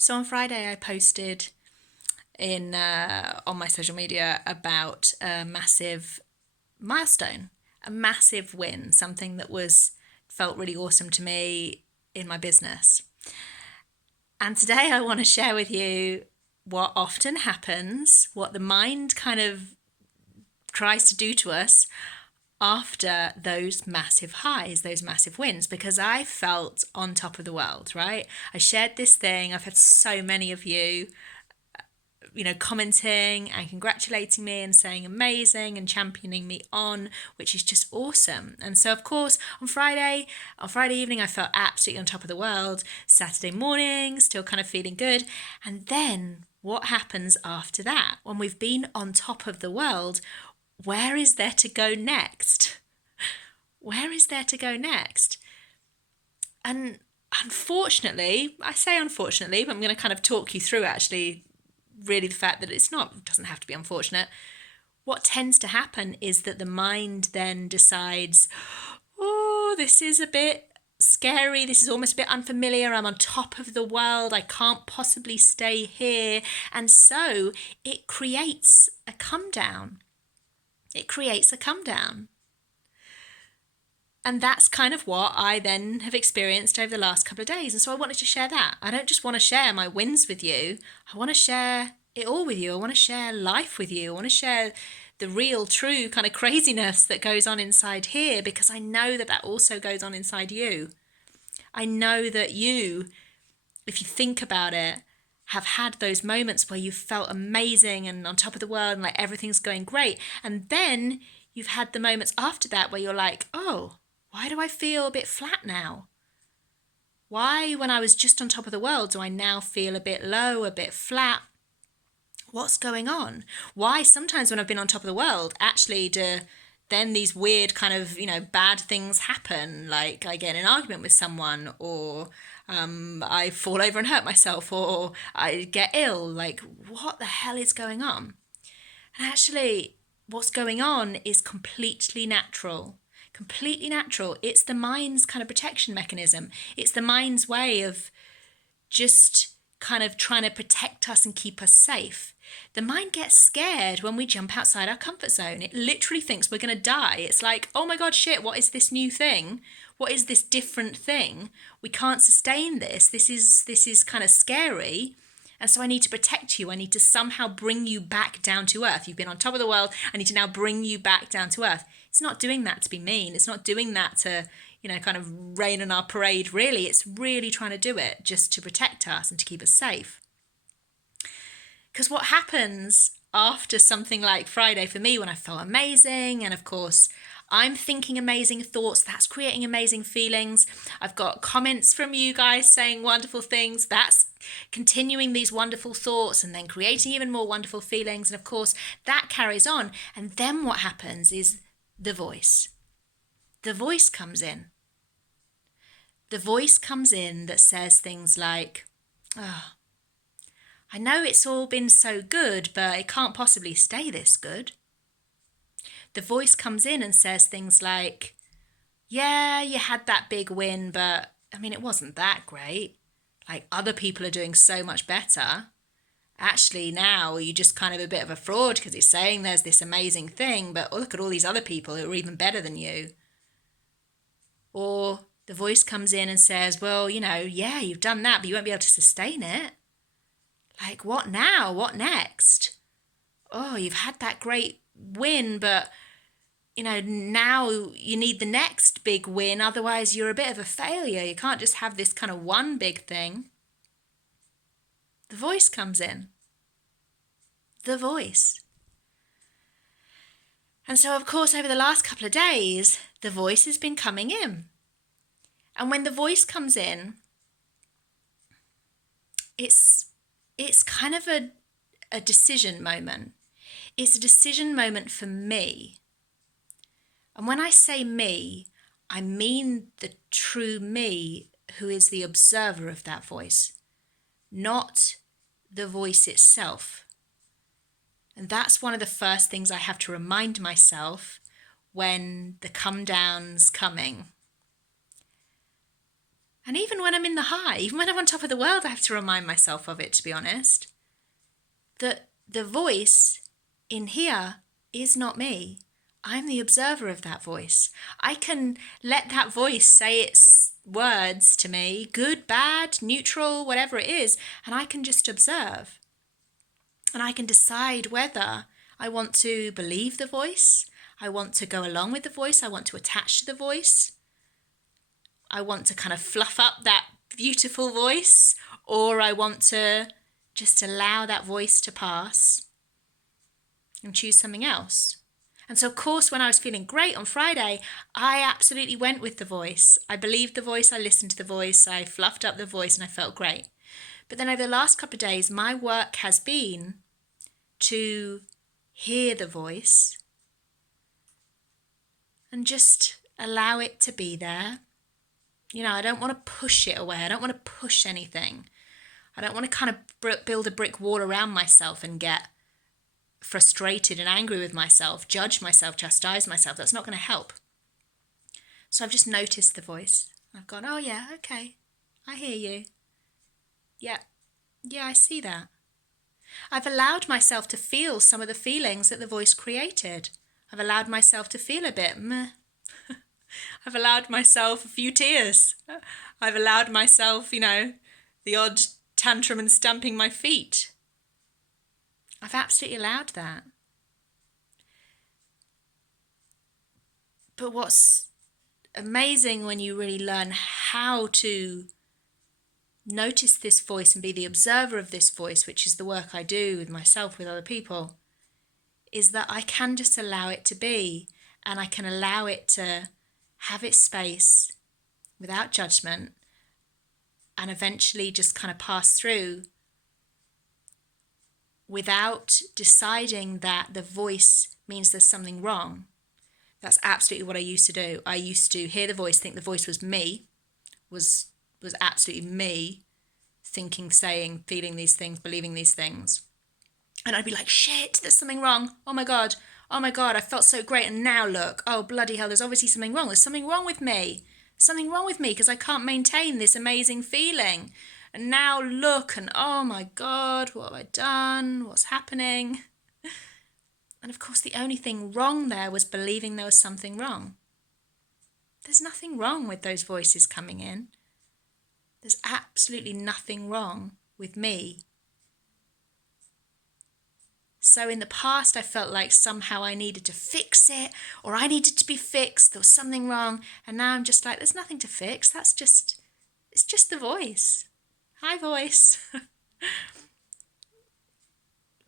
So on Friday, I posted in on my social media about a massive milestone, a massive win, something that was felt really awesome to me in my business. And today, I want to share with you what often happens, what the mind kind of tries to do to us after those massive highs, those massive wins, because I felt on top of the world, right? I shared this thing. I've had so many of you, commenting and congratulating me and saying amazing and championing me on, which is just awesome. And so, of course, on Friday evening, I felt absolutely on top of the world. Saturday morning, still kind of feeling good. And then what happens after that? When we've been on top of the world, where is there to go next? Where is there to go next? And unfortunately, I say unfortunately, but I'm going to kind of talk you through actually really the fact that it doesn't have to be unfortunate. What tends to happen is that the mind then decides, oh, this is a bit scary. This is almost a bit unfamiliar. I'm on top of the world. I can't possibly stay here. And so it creates a come down. It creates a come down. And that's kind of what I then have experienced over the last couple of days. And so I wanted to share that. I don't just want to share my wins with you. I want to share it all with you. I want to share life with you. I want to share the real, true kind of craziness that goes on inside here, because I know that that also goes on inside you. I know that you, if you think about it, have had those moments where you felt amazing and on top of the world and like everything's going great. And then you've had the moments after that where you're like, oh, why do I feel a bit flat now? Why, when I was just on top of the world, do I now feel a bit low, a bit flat? What's going on? Why sometimes when I've been on top of the world, actually then these weird kind of, bad things happen, like I get in an argument with someone, or I fall over and hurt myself, or I get ill. Like, what the hell is going on? And actually, what's going on is completely natural. Completely natural. It's the mind's kind of protection mechanism. It's the mind's way of just kind of trying to protect us and keep us safe. The mind gets scared when we jump outside our comfort zone. It literally thinks we're going to die. It's like, oh my God, shit, what is this new thing? What is this different thing? We can't sustain this. This is kind of scary. And so I need to protect you. I need to somehow bring you back down to earth. You've been on top of the world. I need to now bring you back down to earth. It's not doing that to be mean. It's not doing that to, kind of rain on our parade, really. It's really trying to do it just to protect us and to keep us safe. Because what happens after something like Friday for me, when I felt amazing, and of course, I'm thinking amazing thoughts, that's creating amazing feelings. I've got comments from you guys saying wonderful things. That's continuing these wonderful thoughts and then creating even more wonderful feelings. And of course, that carries on. And then what happens is the voice. The voice comes in. The voice comes in that says things like, oh, I know it's all been so good, but it can't possibly stay this good. The voice comes in and says things like, yeah, you had that big win, but it wasn't that great. Like, other people are doing so much better. Actually, now you're just kind of a bit of a fraud because it's saying there's this amazing thing, but look at all these other people who are even better than you. Or the voice comes in and says, well, yeah, you've done that, but you won't be able to sustain it. Like, what now? What next? Oh, you've had that great win, but, now you need the next big win. Otherwise, you're a bit of a failure. You can't just have this kind of one big thing. The voice comes in. The voice. And so, of course, over the last couple of days, the voice has been coming in. And when the voice comes in, it's kind of a decision moment. It's a decision moment for me. And when I say me, I mean the true me who is the observer of that voice, not the voice itself. And that's one of the first things I have to remind myself when the come down's coming. And even when I'm in the high, even when I'm on top of the world, I have to remind myself of it, to be honest. That the voice in here is not me. I'm the observer of that voice. I can let that voice say its words to me, good, bad, neutral, whatever it is, and I can just observe. And I can decide whether I want to believe the voice, I want to go along with the voice, I want to attach to the voice, I want to kind of fluff up that beautiful voice, or I want to just allow that voice to pass and choose something else. And so, of course, when I was feeling great on Friday, I absolutely went with the voice. I believed the voice, I listened to the voice, I fluffed up the voice, and I felt great. But then over the last couple of days, my work has been to hear the voice and just allow it to be there. You know, I don't want to push it away. I don't want to push anything. I don't want to kind of build a brick wall around myself and get frustrated and angry with myself, judge myself, chastise myself. That's not going to help. So I've just noticed the voice. I've gone, oh yeah, okay, I hear you. Yeah, I see that. I've allowed myself to feel some of the feelings that the voice created. I've allowed myself to feel a bit meh. I've allowed myself a few tears. I've allowed myself, the odd tantrum and stamping my feet. I've absolutely allowed that. But what's amazing when you really learn how to notice this voice and be the observer of this voice, which is the work I do with myself, with other people, is that I can just allow it to be, and I can allow it to have its space without judgment and eventually just kind of pass through without deciding that the voice means there's something wrong. That's absolutely what I used to do. I used to hear the voice, think the voice was me, was absolutely me, thinking, saying, feeling these things, believing these things. And I'd be like, shit, there's something wrong. Oh my God, I felt so great. And now look, oh bloody hell, there's obviously something wrong. There's something wrong with me. There's something wrong with me because I can't maintain this amazing feeling. And now look, and oh my God, what have I done? What's happening? And of course, the only thing wrong there was believing there was something wrong. There's nothing wrong with those voices coming in. There's absolutely nothing wrong with me. So in the past, I felt like somehow I needed to fix it, or I needed to be fixed. There was something wrong. And now I'm just like, there's nothing to fix. It's just the voice. Hi, voice.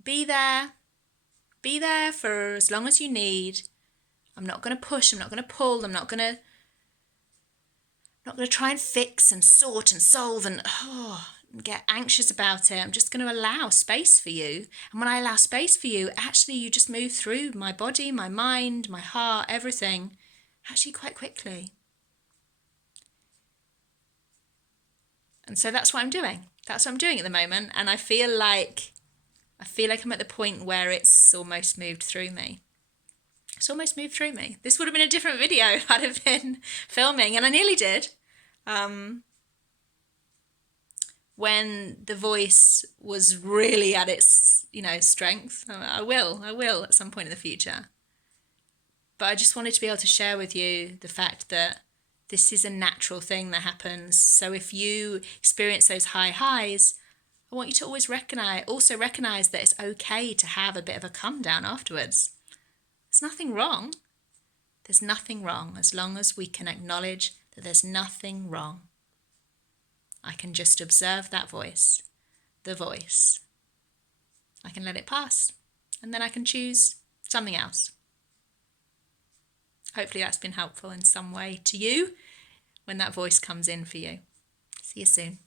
Be there. Be there for as long as you need. I'm not going to push. I'm not going to pull. I'm not going to try and fix and sort and solve and get anxious about it. I'm just going to allow space for you. And when I allow space for you, actually you just move through my body, my mind, my heart, everything, actually quite quickly. And so that's what I'm doing. That's what I'm doing at the moment. And I feel like I'm at the point where it's almost moved through me. It's almost moved through me. This would have been a different video if I'd have been filming, and I nearly did. When the voice was really at its, strength. I will at some point in the future. But I just wanted to be able to share with you the fact that this is a natural thing that happens. So if you experience those high highs, I want you to always recognize that it's okay to have a bit of a come down afterwards. There's nothing wrong. There's nothing wrong as long as we can acknowledge that there's nothing wrong. I can just observe that voice, the voice. I can let it pass, and then I can choose something else. Hopefully that's been helpful in some way to you when that voice comes in for you. See you soon.